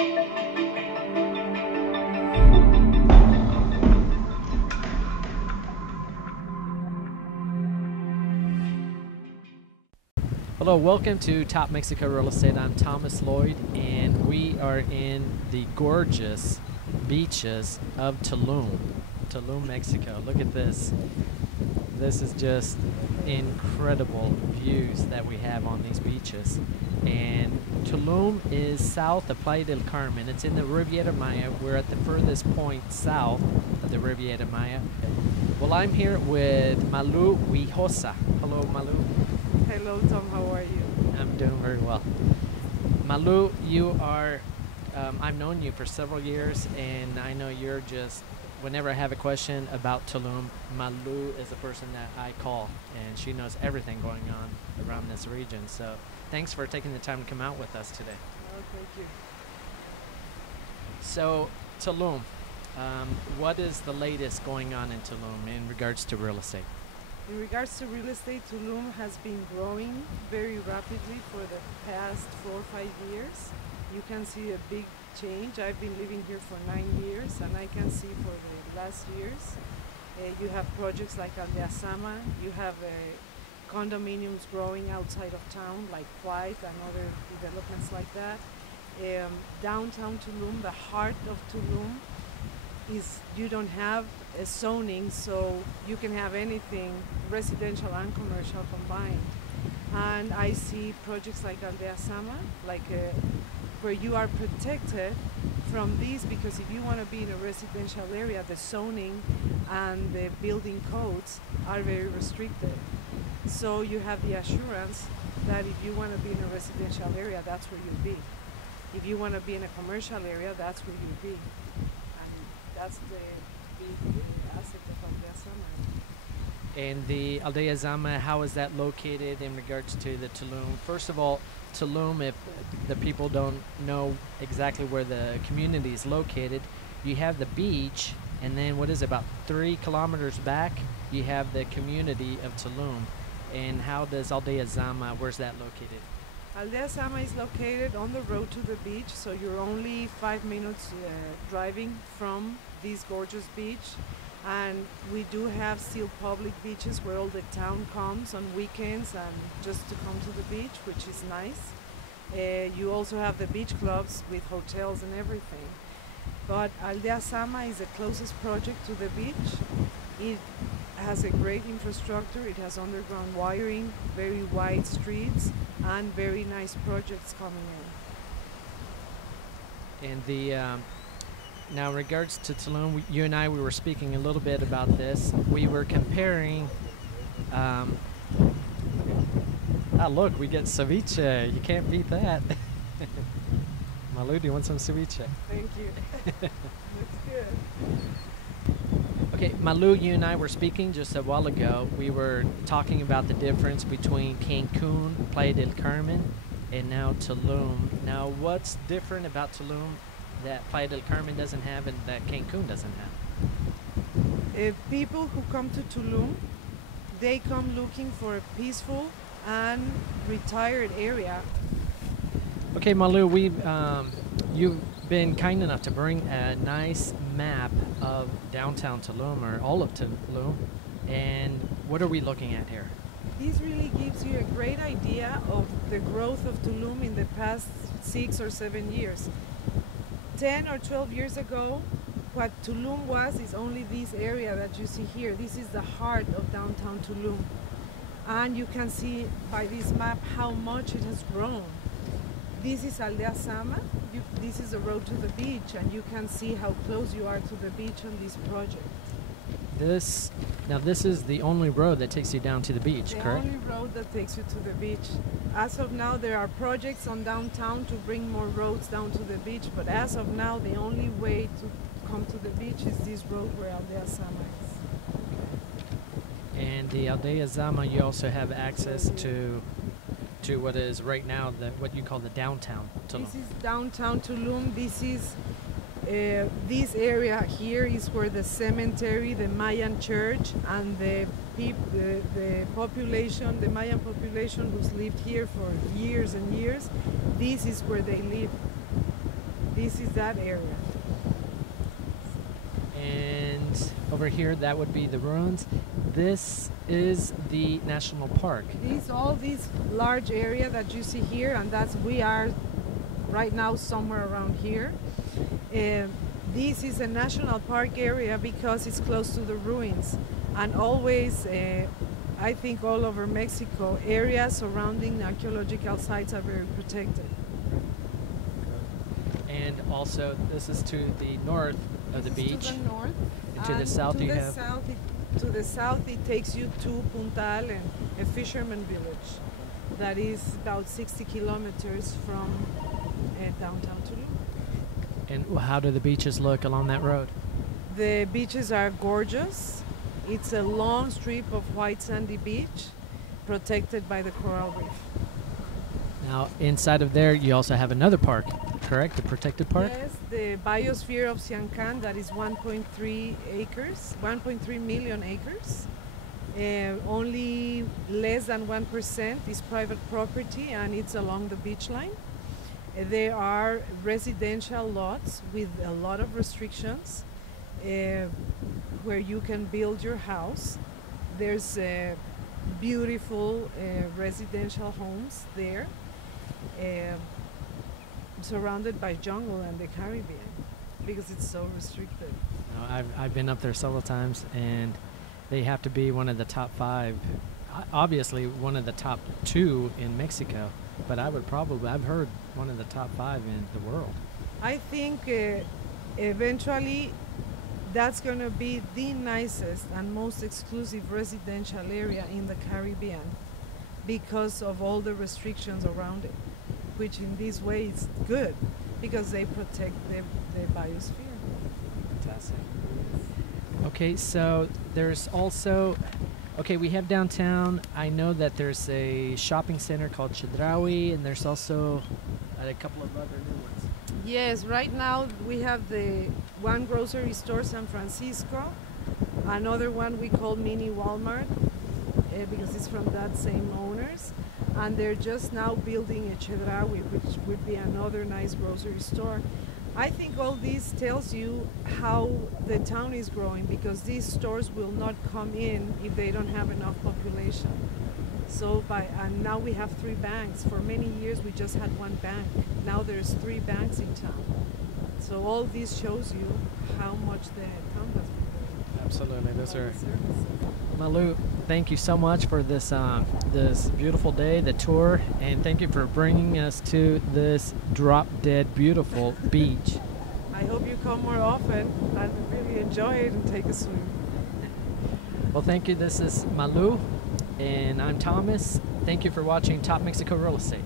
Hello, welcome to Top Mexico Real Estate. I'm Thomas Lloyd, and we are in the gorgeous beaches of Tulum, Mexico. Look at this. This is just incredible views that we have on these beaches. And Tulum is south of Playa del Carmen. It's in the Riviera Maya. We're at the furthest point south of the Riviera Maya. Well, I'm here with Malu Huijosa. Hello, Malu. Hello, Tom. How are you? I'm doing very well. Malu, you are, I've known you for several years, and I know you're just, whenever I have a question about Tulum, Malu is the person that I call, and she knows everything going on around this region. So thanks for taking the time to come out with us today. Oh, thank you. So, Tulum, what is the latest going on in Tulum in regards to real estate? In regards to real estate, Tulum has been growing very rapidly for the past 4 or 5 years. You can see a big change. I've been living here for 9 years, and I can see for the last years. You have projects like Aldeasama, you have condominiums growing outside of town like White and other developments like that. Downtown Tulum, the heart of Tulum, is you don't have a zoning, so you can have anything residential and commercial combined. And I see projects like Aldeasama, like where you are protected from these, because if you want to be in a residential area, the zoning and the building codes are very restricted. So you have the assurance that if you want to be in a residential area, that's where you'll be. If you want to be in a commercial area, that's where you'll be. That's the big asset of Aldeasama. And the Aldeasama, how is that located in regards to the Tulum? First of all, Tulum, if the people don't know exactly where the community is located, you have the beach, and then what is it, about 3 kilometers back, you have the community of Tulum. And how does Aldeasama, where's that located? Aldeasama is located on the road to the beach, so you're only 5 minutes driving from this gorgeous beach. And we do have still public beaches where all the town comes on weekends and just to come to the beach, which is nice. You also have the beach clubs with hotels and everything. But Aldeasama is the closest project to the beach. It has a great infrastructure, it has underground wiring, very wide streets, and very nice projects coming in. And the now in regards to Tulum, you and I, we were speaking a little bit about this. We were comparing, look, we get ceviche. You can't beat that. Malu, do you want some ceviche? Thank you. Looks good. Okay, Malu, you and I were speaking just a while ago. We were talking about the difference between Cancun, Playa del Carmen, and now Tulum. Now, what's different about Tulum that Playa del Carmen doesn't have and that Cancun doesn't have? People who come to Tulum, they come looking for a peaceful and retired area. Okay, Malu, you've been kind enough to bring a nice map of downtown Tulum, or all of Tulum, and what are we looking at here? This really gives you a great idea of the growth of Tulum in the past 6 or 7 years. 10 or 12 years ago, what Tulum was is only this area that you see here. This is the heart of downtown Tulum. And you can see by this map how much it has grown. This is Aldeasama. This is the road to the beach, and you can see how close you are to the beach on this project. This is the only road that takes you down to the beach, correct? The only road that takes you to the beach. As of now, there are projects on downtown to bring more roads down to the beach, but as of now, the only way to come to the beach is this road where Aldeasama is. And the Aldeasama, you also have access to what is right now what you call the downtown Tulum. This is downtown Tulum. This is this area here is where the cemetery, the Mayan church, and the population, the Mayan population who's lived here for years and years, this is where they live. This is that area. And over here, that would be the ruins. This is the national park. All these large area that you see here, and we are right now somewhere around here. This is a national park area because it's close to the ruins, and always, I think all over Mexico, areas surrounding archaeological sites are very protected. And also, this is to the north of the beach. To the north. And to the south, you have. To the south, it takes you to Puntal, a fisherman village that is about 60 kilometers from downtown Tulum. And how do the beaches look along that road? The beaches are gorgeous. It's a long strip of white sandy beach protected by the coral reef. Now, inside of there, you also have another park, correct? The protected park? Yes, the biosphere of Siancan, that is 1.3 acres, 1.3 million acres. Only less than 1% is private property, and it's along the beach line. There are residential lots with a lot of restrictions where you can build your house. There's beautiful residential homes there, surrounded by jungle and the Caribbean, because it's so restricted. I've been up there several times, and they have to be one of the top 5, obviously one of the top 2 in Mexico, but I've heard one of the top 5 in the world. I think eventually that's going to be the nicest and most exclusive residential area in the Caribbean because of all the restrictions around it, which in this way is good because they protect the biosphere. Fantastic. Okay, so there's also, we have downtown. I know that there's a shopping center called Chedraui, and there's also a couple of other new ones. Yes, right now we have the one grocery store, San Francisco, another one we call Mini Walmart because it's from that same owners, and they're just now building a Chedraui, which would be another nice grocery store. I think all this tells you how the town is growing because these stores will not come in if they don't have enough population. So and now we have 3 banks. For many years we just had 1 bank. Now there's 3 banks in town. So all this shows you how much the town has been growing. Absolutely, those are. Malu, thank you so much for this this beautiful day, the tour, and thank you for bringing us to this drop-dead beautiful beach. I hope you come more often and really enjoy it and take a swim. Well, thank you. This is Malu, and I'm Thomas. Thank you for watching Top Mexico Real Estate.